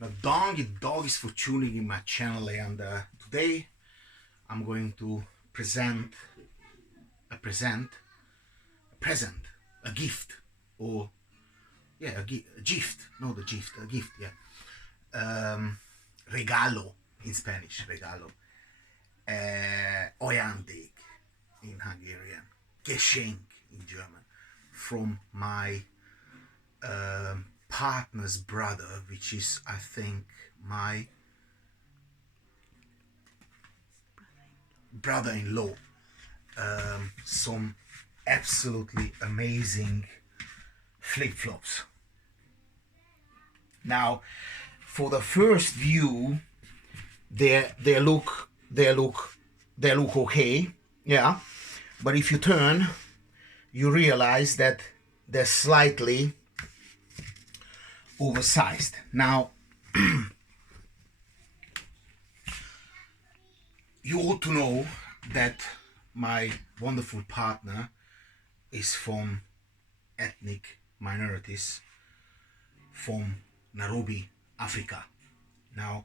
Now, doggies for tuning in my channel, and today I'm going to present a gift, or yeah, a gift, not a gift, a gift, yeah. Regalo in Spanish, regalo. Ajándék in Hungarian, Geschenk in German, from my partner's brother, which is, I think, my brother-in-law. Some absolutely amazing flip-flops. Now, for the first view, they look okay, yeah. But if you turn, you realize that they're slightly oversized. Now, you ought to know that my wonderful partner is from ethnic minorities from Nairobi, Africa. Now,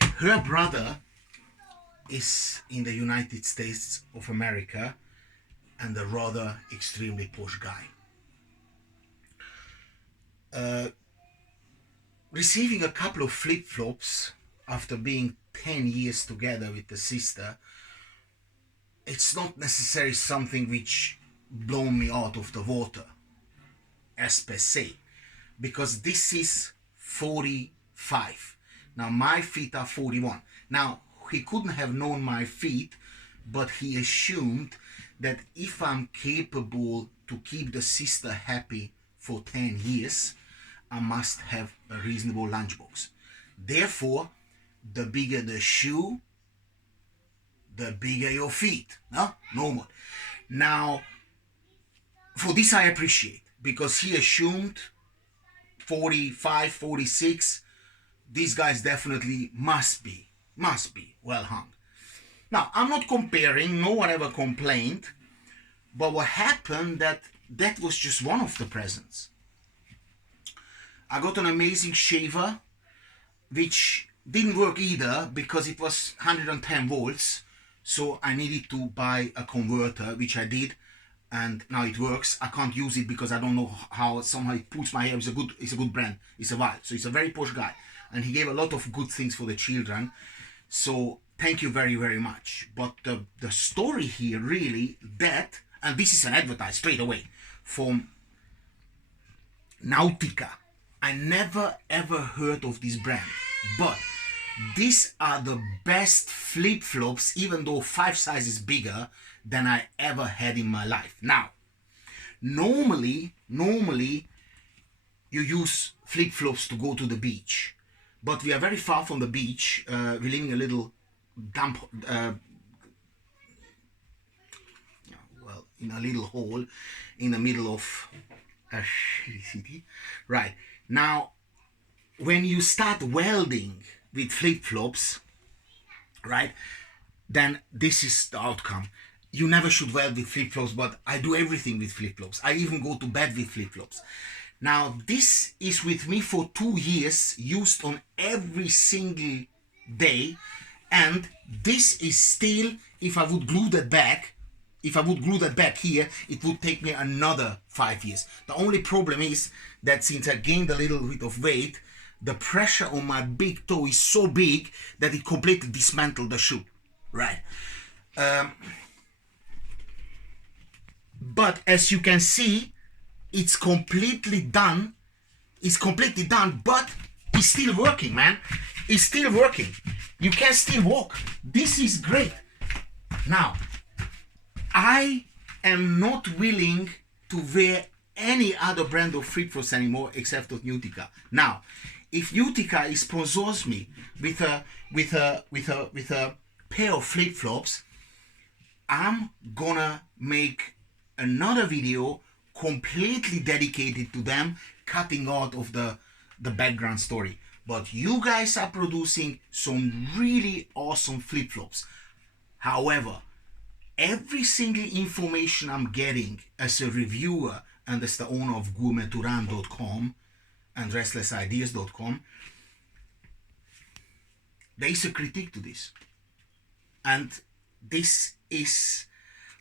her brother is in the United States of America and a rather extremely posh guy. Receiving a couple of flip-flops after being 10 years together with the sister, it's not necessarily something which blown me out of the water as per se, because this is 45. Now my feet are 41. Now he couldn't have known my feet, but he assumed that if I'm capable to keep the sister happy for 10 years, I must have a reasonable lunchbox. Therefore, the bigger the shoe, the bigger your feet. No? Normal. Now, for this I appreciate, because he assumed 45, 46. These guys definitely must be well hung. Now, I'm not comparing, no one ever complained, but what happened that was just one of the presents. I got an amazing shaver, which didn't work either because it was 110 volts, so I needed to buy a converter, which I did, and now it works. I can't use it because I don't know how. Somehow it pulls my hair. It's a good brand. It's a Wild, so it's a very posh guy, and he gave a lot of good things for the children. So thank you very, very much. But the story here really that, and this is an advertise straight away from Nautica. I never ever heard of this brand, but these are the best flip-flops, even though 5 sizes bigger than I ever had in my life. Now, normally you use flip-flops to go to the beach, but we are very far from the beach. We're living a little dump, in a little hole in the middle of a shitty city. Right. Now, when you start welding with flip-flops, right, then this is the outcome. You never should weld with flip-flops, but I do everything with flip-flops. I even go to bed with flip-flops. Now, this is with me for 2 years, used on every single day, and this is still, if I would glue that back here, it would take me another 5 years. The only problem is that since I gained a little bit of weight, the pressure on my big toe is so big that it completely dismantled the shoe. Right. But as you can see, it's completely done. It's completely done, but it's still working, man. It's still working. You can still walk. This is great. Now, I am not willing to wear any other brand of flip-flops anymore except of Nautica. Now, if Nautica sponsors me with a pair of flip-flops, I'm gonna make another video completely dedicated to them, cutting out of the background story. But you guys are producing some really awesome flip-flops. However, every single information I'm getting as a reviewer and as the owner of gourmeturan.com and restlessideas.com, there is a critique to this. And this is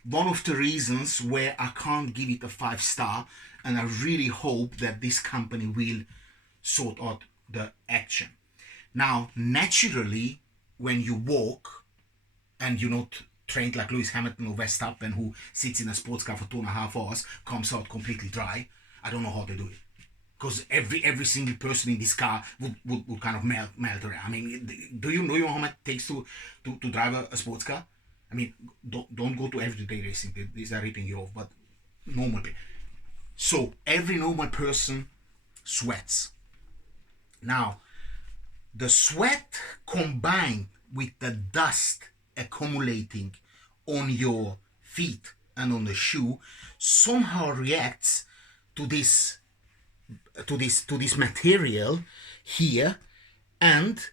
one of the reasons where I can't give it a 5-star, and I really hope that this company will sort out the action. Now, naturally, when you walk and you're not trained like Lewis Hamilton or Verstappen, who sits in a sports car for 2.5 hours, comes out completely dry. I don't know how they do it. Because every single person in this car would kind of melt around. I mean, do you know how much it takes to drive a sports car? I mean, don't go to everyday racing. These are ripping you off, but normally. So every normal person sweats. Now, the sweat combined with the dust accumulating on your feet and on the shoe somehow reacts to this material here, and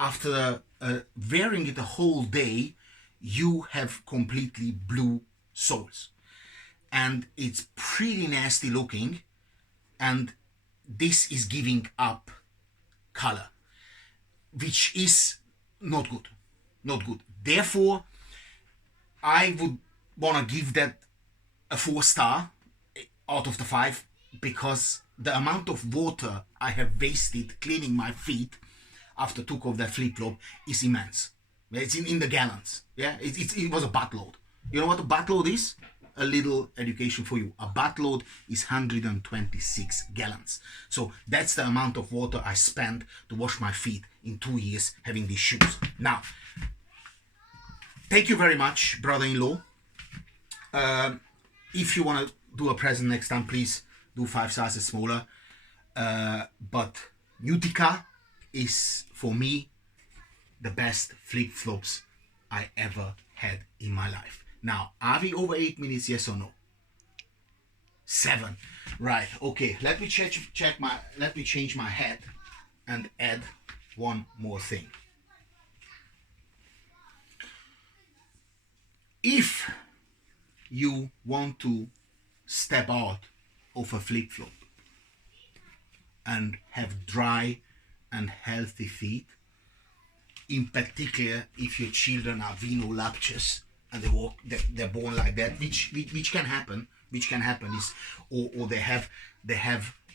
after wearing it the whole day, you have completely blue soles, and it's pretty nasty looking, and this is giving up color, which is not good. Therefore, I would want to give that a 4-star out of the 5, because the amount of water I have wasted cleaning my feet after took off that flip-flop is immense. It's in the gallons. Yeah, it was a buttload. You know what a buttload is? A little education for you. A buttload is 126 gallons. So that's the amount of water I spent to wash my feet in 2 years having these shoes. Now, thank you very much, brother-in-law. If you want to do a present next time, please do 5 sizes smaller. But Nautica is, for me, the best flip-flops I ever had in my life. Now, are we over 8 minutes, yes or no? 7. Right, okay. Let me change my hat and add one more thing. If you want to step out of a flip-flop and have dry and healthy feet, in particular if your children are venolaptious and they're born like that, which can happen, is, or they have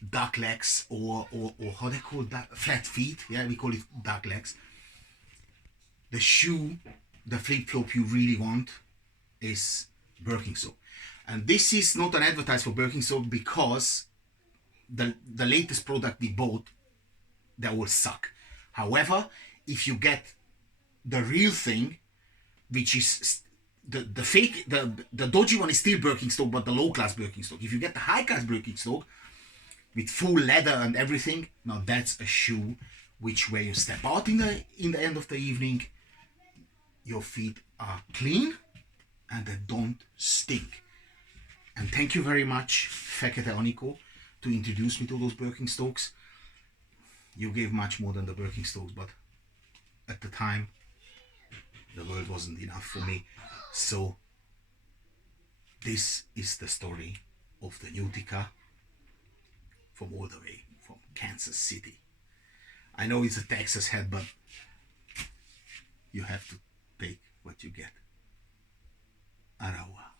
duck legs, or how they call that, flat feet. Yeah, we call it duck legs. The shoe, the flip-flop you really want is Birkenstock. And this is not an advertise for Birkenstock, because the latest product we bought, they all suck. However, if you get the real thing, which is the fake, the dodgy one is still Birkenstock, but the low class Birkenstock. If you get the high class Birkenstock with full leather and everything, now that's a shoe which, where you step out in the end of the evening, your feet are clean and they don't stink. And thank you very much, Fekete Aniko, to introduce me to those Birkenstocks. You gave much more than the Birkenstocks, but at the time, the world wasn't enough for me. So, this is the story of the Nautica from all the way from Kansas City. I know it's a Texas hat, but you have to take what you get. Arawa.